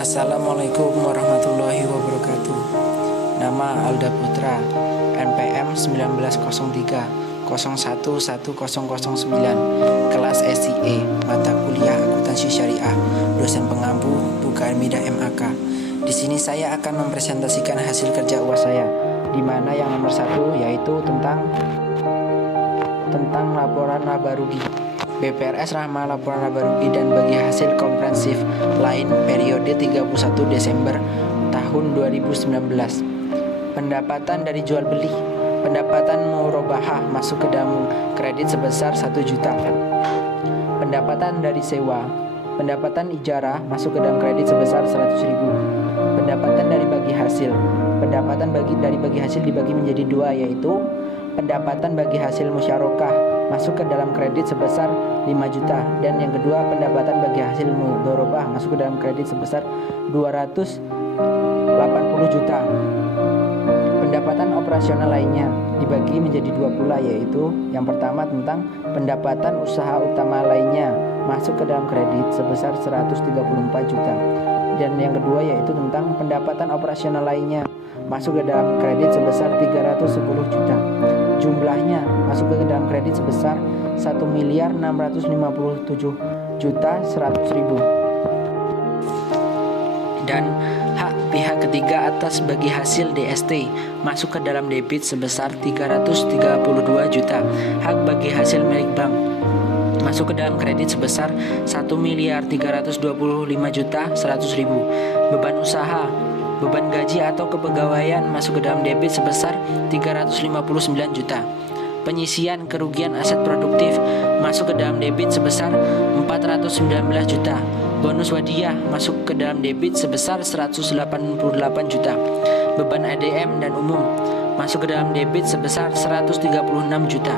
Assalamualaikum warahmatullahi wabarakatuh. Nama Alda Putra, NPM 1903 011009, kelas SIE, mata kuliah akuntansi syariah, dosen pengampu Bukaan Mida MAK. Di sini saya akan mempresentasikan hasil kerja UAS saya, di mana yang nomor 1 yaitu tentang laporan laba rugi. BPRS Rahma laporan laba rugi dan bagi hasil komprehensif lain periode 31 Desember tahun 2019. Pendapatan dari jual beli, pendapatan murabahah masuk ke dalam kredit sebesar 1 juta. Pendapatan dari sewa, pendapatan ijarah masuk ke dalam kredit sebesar 100.000. Pendapatan dari bagi hasil, pendapatan dari bagi hasil dibagi menjadi 2, yaitu pendapatan bagi hasil musyarakah masuk ke dalam kredit sebesar 5 juta, dan yang kedua pendapatan bagi hasil mudharabah masuk ke dalam kredit sebesar 280 juta. Pendapatan operasional lainnya dibagi menjadi 2 pula, yaitu yang pertama tentang pendapatan usaha utama lainnya masuk ke dalam kredit sebesar 134 juta, dan yang kedua yaitu tentang pendapatan operasional lainnya masuk ke dalam kredit sebesar 310 juta. Jumlahnya masuk ke dalam kredit sebesar 1.657.100.000. Dan hak pihak ketiga atas bagi hasil DST masuk ke dalam debit sebesar 332 juta. Hak bagi hasil milik bank masuk ke dalam kredit sebesar 1.325.100.000. Beban usaha, beban gaji atau kepegawaian masuk ke dalam debit sebesar 359 juta. Penyisian kerugian aset produktif masuk ke dalam debit sebesar 419 juta. Bonus wadiah masuk ke dalam debit sebesar 188 juta. Beban ADM dan umum masuk ke dalam debit sebesar 136 juta.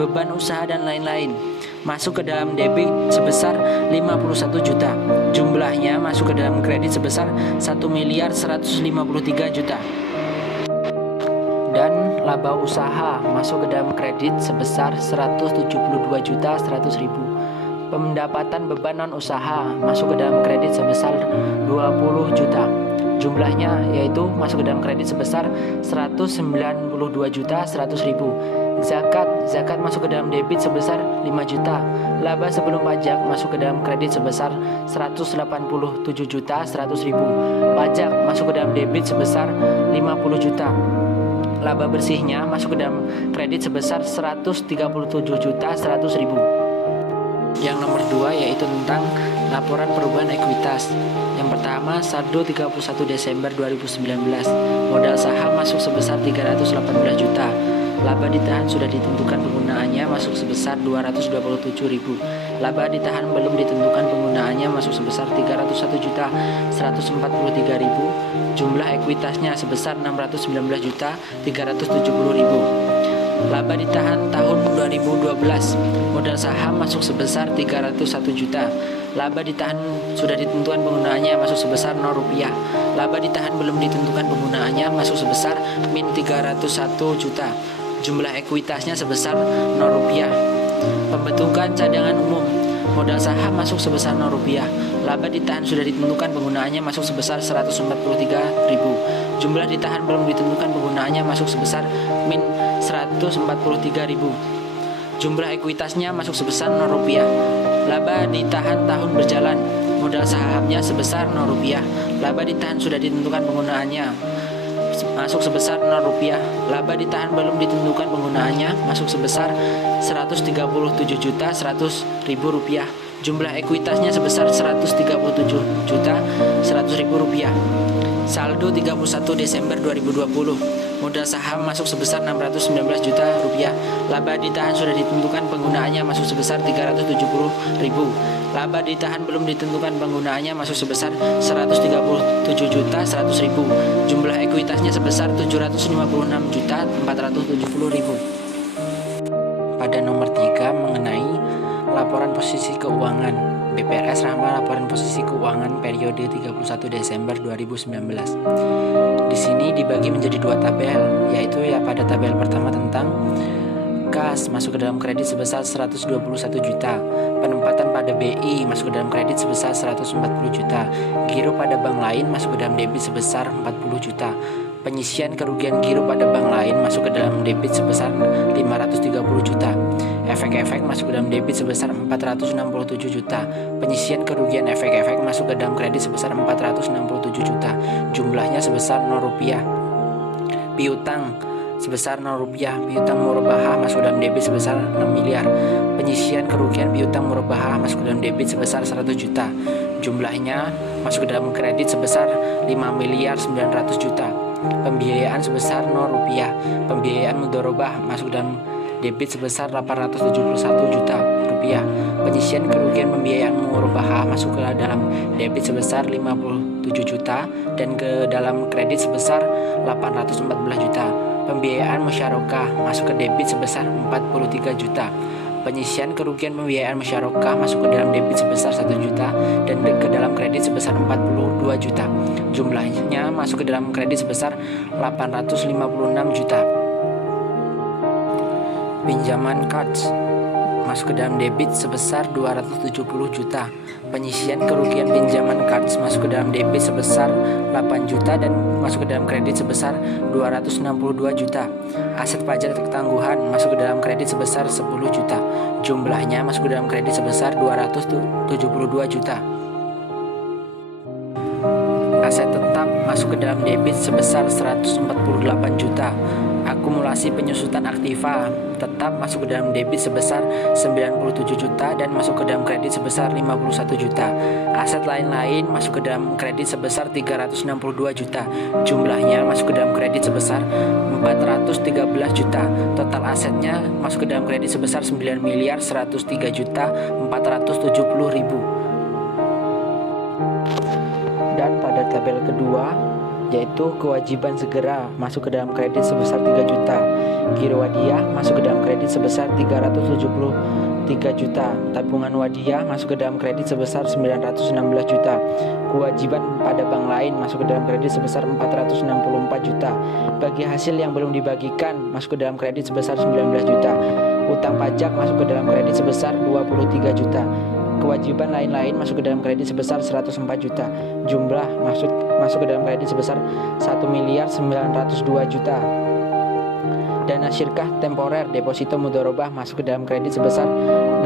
Beban usaha dan lain-lain masuk ke dalam debit sebesar 51 juta. Jumlahnya masuk ke dalam kredit sebesar 1.153 juta. Dan laba usaha masuk ke dalam kredit sebesar 172.100.000. Pendapatan beban non usaha masuk ke dalam kredit sebesar 20 juta. Jumlahnya yaitu masuk ke dalam kredit sebesar 192.100.000. Zakat masuk ke dalam debit sebesar 5 juta. Laba sebelum pajak masuk ke dalam kredit sebesar 187.100.000. Pajak masuk ke dalam debit sebesar 50 juta. Laba bersihnya masuk ke dalam kredit sebesar 137.100.000. Yang nomor 2 yaitu tentang laporan perubahan ekuitas. Yang pertama, saldo 31 Desember 2019. Modal saham masuk sebesar 318 juta. Laba ditahan sudah ditentukan penggunaannya masuk sebesar 227.000. Laba ditahan belum ditentukan penggunaannya masuk sebesar 301.143.000. Jumlah ekuitasnya sebesar 619.370.000. Laba ditahan tahun 2012. Modal saham masuk sebesar 301 juta. Laba ditahan sudah ditentukan penggunaannya masuk sebesar 0 rupiah. Laba ditahan belum ditentukan penggunaannya masuk sebesar min 301 juta. Jumlah ekuitasnya sebesar 0 rupiah. Pembentukan cadangan umum. Modal saham masuk sebesar 0 rupiah. Laba ditahan sudah ditentukan penggunaannya masuk sebesar 143.000. Jumlah ditahan belum ditentukan penggunaannya masuk sebesar min 143.000. Jumlah ekuitasnya masuk sebesar 0 rupiah. Laba ditahan tahun berjalan. Modal sahamnya sebesar 0 rupiah. Laba ditahan sudah ditentukan penggunaannya masuk sebesar 0 rupiah. Laba ditahan belum ditentukan penggunaannya masuk sebesar 137.100.000 rupiah. Jumlah ekuitasnya sebesar 137.100.000 rupiah. Saldo 31 Desember 2020. Modal saham masuk sebesar 619 juta rupiah. Laba ditahan sudah ditentukan penggunaannya masuk sebesar 370.000. Laba ditahan belum ditentukan penggunaannya masuk sebesar 137.100.000. Jumlah ekuitasnya sebesar 756.470.000. Pada nomor 3 mengenai laporan posisi keuangan. BPRS Rahma laporan posisi keuangan periode 31 Desember 2019. Di sini dibagi menjadi 2 tabel, yaitu pada tabel pertama tentang kas masuk ke dalam kredit sebesar 121 juta. Penempatan pada BI masuk ke dalam kredit sebesar 140 juta. Giro pada bank lain masuk ke dalam debit sebesar 40 juta. Penyisian kerugian giro pada bank lain masuk ke dalam debit sebesar 530 juta. Efek-efek masuk ke dalam debit sebesar 467 juta. Penyisian kerugian efek-efek masuk ke dalam kredit sebesar 467 juta. Jumlahnya sebesar 0 rupiah. Piutang sebesar 0 rupiah. Piutang murabahah masuk ke dalam debit sebesar 6 miliar. Penyisian kerugian piutang murabahah masuk ke dalam debit sebesar 100 juta. Jumlahnya masuk ke dalam kredit sebesar 5 miliar 900 juta. Pembiayaan sebesar 0 rupiah. Pembiayaan mudharabah masuk dalam debit sebesar 871 juta rupiah. Penyisian kerugian pembiayaan murabahah masuk ke dalam debit sebesar 57 juta dan ke dalam kredit sebesar 814 juta. Pembiayaan musyarakah masuk ke debit sebesar 43 juta. Penyisian kerugian pembiayaan musyarakah masuk ke dalam debit sebesar 1 juta dan ke dalam kredit sebesar 42 juta. Jumlahnya masuk ke dalam kredit sebesar 856 juta. Pinjaman cards masuk ke dalam debit sebesar 270 juta. Penyisian kerugian pinjaman cards masuk ke dalam debit sebesar 8 juta dan masuk ke dalam kredit sebesar 262 juta. Aset pajak ketangguhan masuk ke dalam kredit sebesar 10 juta. Jumlahnya masuk ke dalam kredit sebesar 272 juta. Aset tetap masuk ke dalam debit sebesar 148 juta. Akumulasi penyusutan aktiva tetap masuk ke dalam debit sebesar 97 juta dan masuk ke dalam kredit sebesar 51 juta. Aset lain-lain masuk ke dalam kredit sebesar 362 juta. Jumlahnya masuk ke dalam kredit sebesar 413 juta. Total asetnya masuk ke dalam kredit sebesar 9 miliar 103 juta 470 ribu. Dan pada tabel kedua yaitu kewajiban segera masuk ke dalam kredit sebesar 3 juta. Giro wadiah masuk ke dalam kredit sebesar 373 juta. Tabungan wadiah masuk ke dalam kredit sebesar 916 juta. Kewajiban pada bank lain masuk ke dalam kredit sebesar 464 juta. Bagi hasil yang belum dibagikan masuk ke dalam kredit sebesar 19 juta. Utang pajak masuk ke dalam kredit sebesar 23 juta. Kewajiban lain-lain masuk ke dalam kredit sebesar 104 juta. Jumlah masuk ke dalam kredit sebesar 1 miliar 902 juta. Dana syirkah temporer deposito mudharabah masuk ke dalam kredit sebesar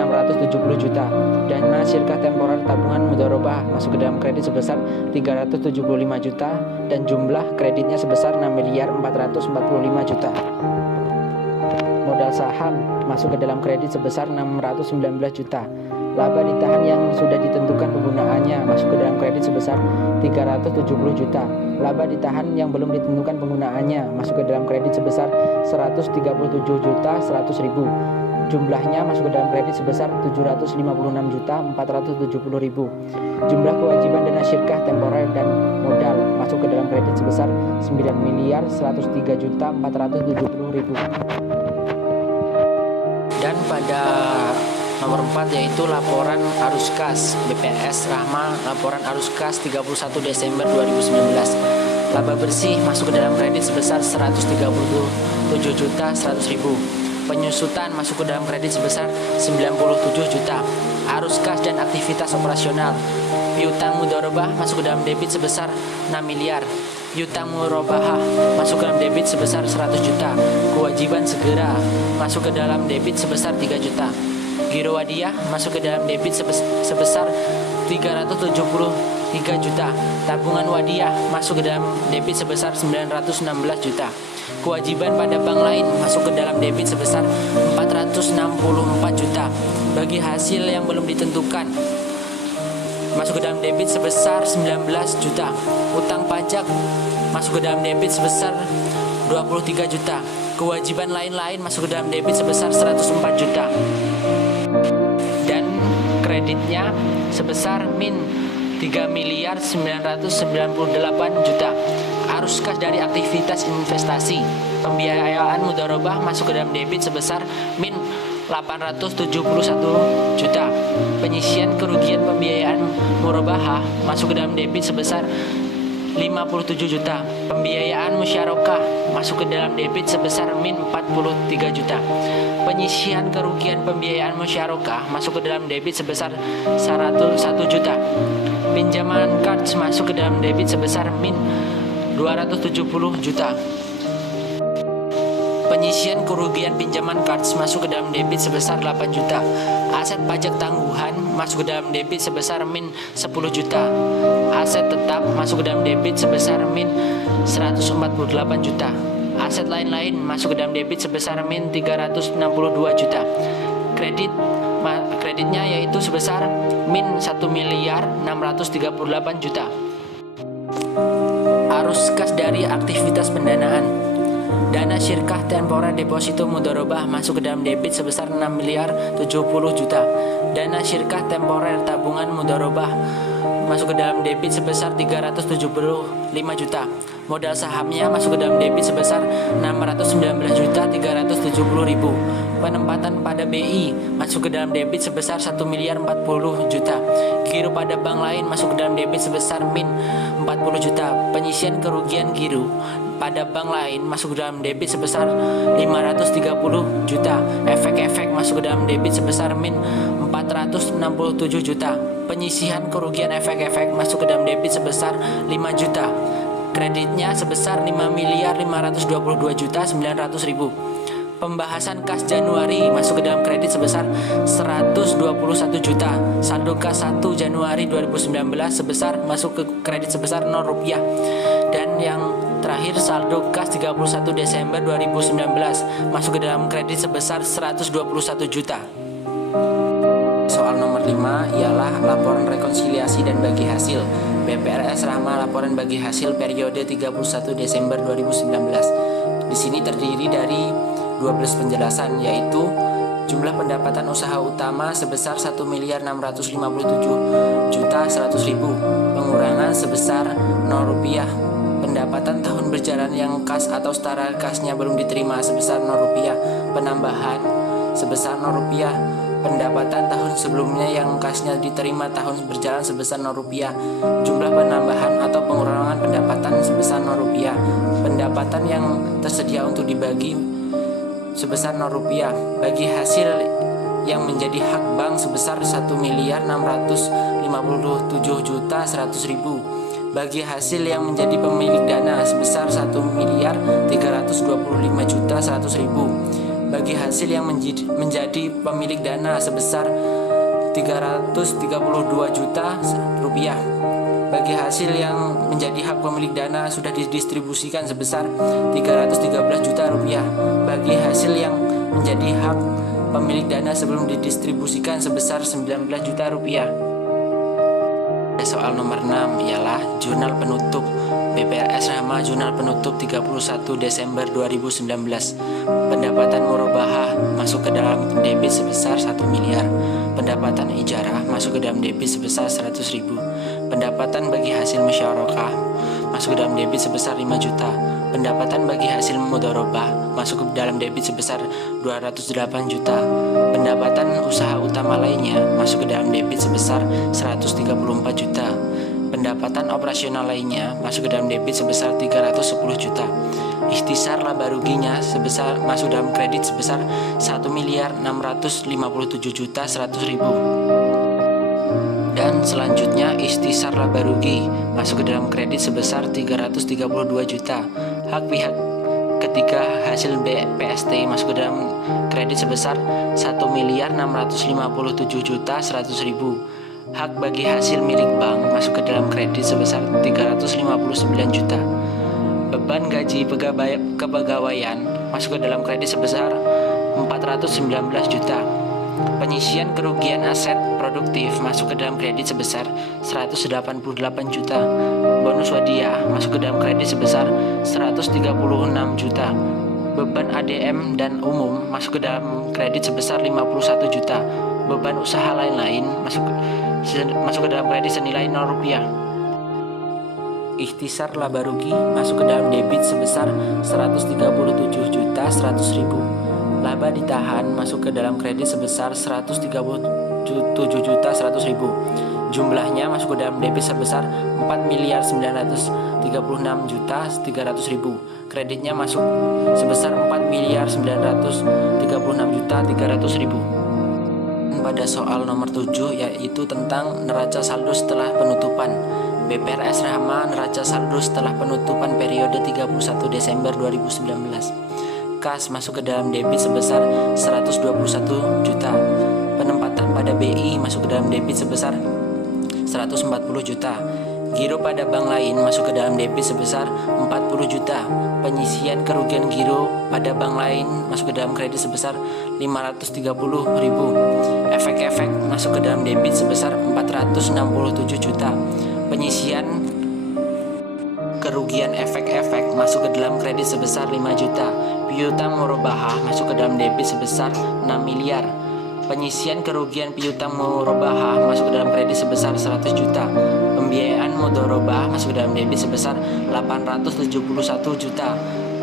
670 juta. Dana syirkah temporer tabungan mudharabah masuk ke dalam kredit sebesar 375 juta dan jumlah kreditnya sebesar 6 miliar 445 juta. Modal saham masuk ke dalam kredit sebesar 619 juta. Laba ditahan yang sudah ditentukan penggunaannya masuk ke dalam kredit sebesar 370 juta. Laba ditahan yang belum ditentukan penggunaannya masuk ke dalam kredit sebesar 137 juta 100 ribu. Jumlahnya masuk ke dalam kredit sebesar 756 juta 470 ribu. Jumlah kewajiban dana syirkah temporer dan modal masuk ke dalam kredit sebesar 9 miliar 103 juta 470 ribu. Dan pada nomor 4 yaitu laporan arus kas BPS Rahma, laporan arus kas 31 Desember 2019. Laba bersih masuk ke dalam kredit sebesar 137 juta 100 ribu. Penyusutan masuk ke dalam kredit sebesar 97 juta. Arus kas dan aktivitas operasional. Piutang mudharabah masuk ke dalam debit sebesar 6 miliar. Piutang murabahah masuk ke dalam debit sebesar 100 juta. Kewajiban segera masuk ke dalam debit sebesar 3 juta. Giro wadiah masuk ke dalam debit sebesar 373 juta. Tabungan wadiah masuk ke dalam debit sebesar 916 juta. Kewajiban pada bank lain masuk ke dalam debit sebesar 464 juta. Bagi hasil yang belum ditentukan masuk ke dalam debit sebesar 19 juta. Utang pajak masuk ke dalam debit sebesar 23 juta. Kewajiban lain-lain masuk ke dalam debit sebesar 104 juta. Dan kreditnya sebesar min 3 miliar 998 juta. Arus kas dari aktivitas investasi. Pembiayaan mudharabah masuk ke dalam debit sebesar min 871 juta. Penyisian kerugian pembiayaan murabahah masuk ke dalam debit sebesar 57 juta. Pembiayaan musyarakah masuk ke dalam debit sebesar min 43 juta. Penyisihan kerugian pembiayaan musyarakah masuk ke dalam debit sebesar 101 juta. Pinjaman cards masuk ke dalam debit sebesar min 270 juta. Penyisihan kerugian pinjaman cards masuk ke dalam debit sebesar 8 juta. Aset pajak tangguhan masuk ke dalam debit sebesar min 10 juta. Aset tetap masuk ke dalam debit sebesar min 148 juta. Aset lain-lain masuk ke dalam debit sebesar min 362 juta. Kreditnya yaitu sebesar min 1 miliar 638 juta. Arus kas dari aktivitas pendanaan. Dana syirkah temporer deposito mudharabah masuk ke dalam debit sebesar 6 miliar 70 juta. Dana syirkah temporer tabungan mudharabah masuk ke dalam debit sebesar 375 juta. Modal sahamnya masuk ke dalam debit sebesar 619 juta 370 ribu. Penempatan pada BI masuk ke dalam debit sebesar 1 miliar 40 juta. Giro pada bank lain masuk ke dalam debit sebesar min 40 juta. Penyisian kerugian giro pada bank lain masuk ke dalam debit sebesar 530 juta. Efek-efek masuk ke dalam debit sebesar min 467 juta. Penyisihan kerugian efek-efek masuk ke dalam debit sebesar 5 juta. Kreditnya sebesar 5 miliar 522 juta 900 ribu. Pembahasan kas Januari masuk ke dalam kredit sebesar 121 juta. Saldo kas 1 Januari 2019 sebesar masuk ke kredit sebesar 0 rupiah. Dan yang terakhir saldo kas 31 Desember 2019 masuk ke dalam kredit sebesar 121 juta. Soal nomor 5 ialah laporan rekonsiliasi dan bagi hasil BPRS Rahma laporan bagi hasil periode 31 Desember 2019. Di sini terdiri dari 12 penjelasan, yaitu jumlah pendapatan usaha utama sebesar 1 miliar 657 juta 100 ribu, pengurangan sebesar 0 rupiah, pendapatan tahun berjalan yang kas atau setara kasnya belum diterima sebesar 0 rupiah, penambahan sebesar 0 rupiah, pendapatan tahun sebelumnya yang kasnya diterima tahun berjalan sebesar 0 rupiah, jumlah penambahan atau pengurangan pendapatan sebesar 0 rupiah, pendapatan yang tersedia untuk dibagi sebesar 0 rupiah, bagi hasil yang menjadi hak bank sebesar 1 miliar 657 juta 100 ribu, bagi hasil yang menjadi pemilik dana sebesar 1 miliar 325 juta 100 ribu, bagi hasil yang menjadi pemilik dana sebesar 332 juta rupiah, bagi hasil yang menjadi hak pemilik dana sudah didistribusikan sebesar 313 juta rupiah, bagi hasil yang menjadi hak pemilik dana sebelum didistribusikan sebesar 19 juta rupiah. Soal nomor 6 ialah jurnal penutup BPRS Rahma jurnal penutup 31 Desember 2019. Pendapatan murabahah masuk ke dalam debit sebesar 1 miliar. Pendapatan ijarah masuk ke dalam debit sebesar 100 ribu. Pendapatan bagi hasil musyarakah masuk ke dalam debit sebesar 5 juta. Pendapatan bagi hasil mudharabah masuk ke dalam debit sebesar 208 juta. Pendapatan usaha utama lainnya masuk ke dalam debit sebesar 134 juta. Pendapatan operasional lainnya masuk ke dalam debit sebesar 310 juta. Ikhtisar laba ruginya sebesar masuk dalam kredit sebesar 1 miliar 657 juta 100 ribu. Dan selanjutnya ikhtisar laba rugi masuk ke dalam kredit sebesar 332 juta. Hak pihak ketiga hasil PST masuk ke dalam kredit sebesar 1 miliar 657 juta 100 ribu. Hak bagi hasil milik bank masuk ke dalam kredit sebesar 359 juta. Beban gaji kepegawaian masuk ke dalam kredit sebesar 419 juta. Penyisian kerugian aset produktif masuk ke dalam kredit sebesar 188 juta. Bonus wadiah masuk ke dalam kredit sebesar 136 juta. Beban ADM dan umum masuk ke dalam kredit sebesar 51 juta. Beban usaha lain-lain masuk ke dalam kredit senilai 0 rupiah. Ikhtisar laba rugi masuk ke dalam debit sebesar 137 juta 100 ribu. Laba ditahan masuk ke dalam kredit sebesar 137 juta 100 ribu. Jumlahnya masuk ke dalam debit sebesar 4.936.300.000. Kreditnya masuk sebesar 4.936.300.000. Pada soal nomor 7 yaitu tentang neraca saldo setelah penutupan. BPRS Rahma neraca saldo setelah penutupan periode 31 Desember 2019. Kas masuk ke dalam debit sebesar 121 juta. Penempatan pada BI masuk ke dalam debit sebesar 140 juta. Giro pada bank lain masuk ke dalam debit sebesar 40 juta. Penyisian kerugian giro pada bank lain masuk ke dalam kredit sebesar 530.000. Efek-efek masuk ke dalam debit sebesar 467 juta. Penyisian kerugian efek-efek masuk ke dalam kredit sebesar 5 juta. Piutang murabahah masuk ke dalam debit sebesar 6 miliar. Penyisian kerugian piutang murabahah masuk ke dalam kredit sebesar 100 juta. Pembiayaan mudharabah masuk ke dalam debit sebesar 871 juta.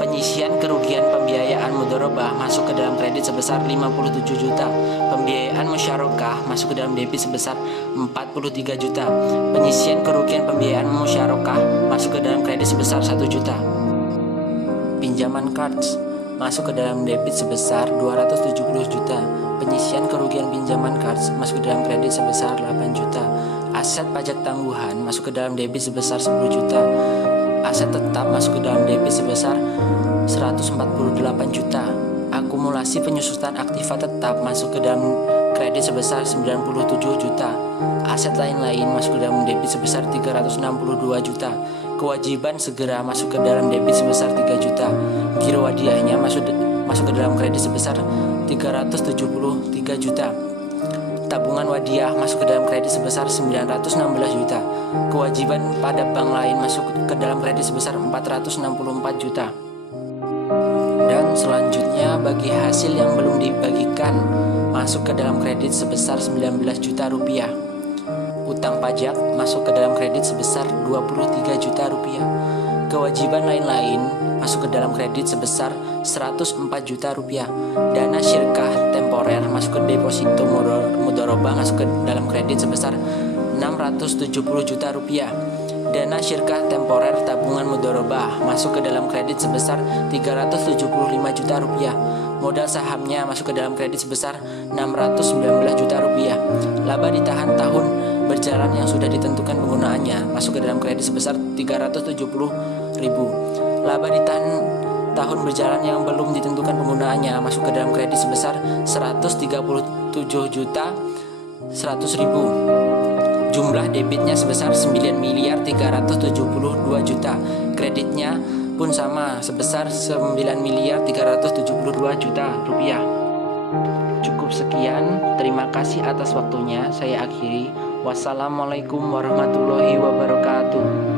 Penyisian kerugian pembiayaan mudharabah masuk ke dalam kredit sebesar 57 juta. Pembiayaan musyarakah masuk ke dalam debit sebesar 43 juta. Penyisian kerugian pembiayaan musyarakah masuk ke dalam kredit sebesar 1 juta. Pinjaman cards masuk ke dalam debit sebesar 270 juta. Penyisian kerugian pinjaman cards masuk ke dalam kredit sebesar 8 juta. Aset pajak tangguhan masuk ke dalam debit sebesar 10 juta. Aset tetap masuk ke dalam debit sebesar 148 juta. Akumulasi penyusutan aktiva tetap masuk ke dalam kredit sebesar 97 juta. Aset lain-lain masuk ke dalam debit sebesar 362 juta. Kewajiban segera masuk ke dalam debit sebesar 3 juta. Giro hadiahnya masuk ke dalam kredit sebesar 373 juta. Tabungan wadiah masuk ke dalam kredit sebesar 916 juta. Kewajiban pada bank lain masuk ke dalam kredit sebesar 464 juta. Dan selanjutnya bagi hasil yang belum dibagikan masuk ke dalam kredit sebesar 19 juta rupiah. Utang pajak masuk ke dalam kredit sebesar 23 juta rupiah. Kewajiban lain-lain masuk ke dalam kredit sebesar 104 juta rupiah. Dana syirkah temporer masuk ke deposito mudharabah masuk ke dalam kredit sebesar 670 juta rupiah. Dana syirkah temporer tabungan mudharabah masuk ke dalam kredit sebesar 375 juta rupiah. Modal sahamnya masuk ke dalam kredit sebesar 619 juta rupiah. Laba ditahan tahun berjalan yang sudah ditentukan penggunaannya masuk ke dalam kredit sebesar 370.000. Laba ditahan tahun berjalan yang belum ditentukan penggunaannya masuk ke dalam kredit sebesar 137 juta 100.000. Jumlah debitnya sebesar 9.372 juta. Kreditnya pun sama sebesar 9.372 juta rupiah. Cukup sekian, terima kasih atas waktunya. Saya akhiri. Wassalamualaikum warahmatullahi wabarakatuh.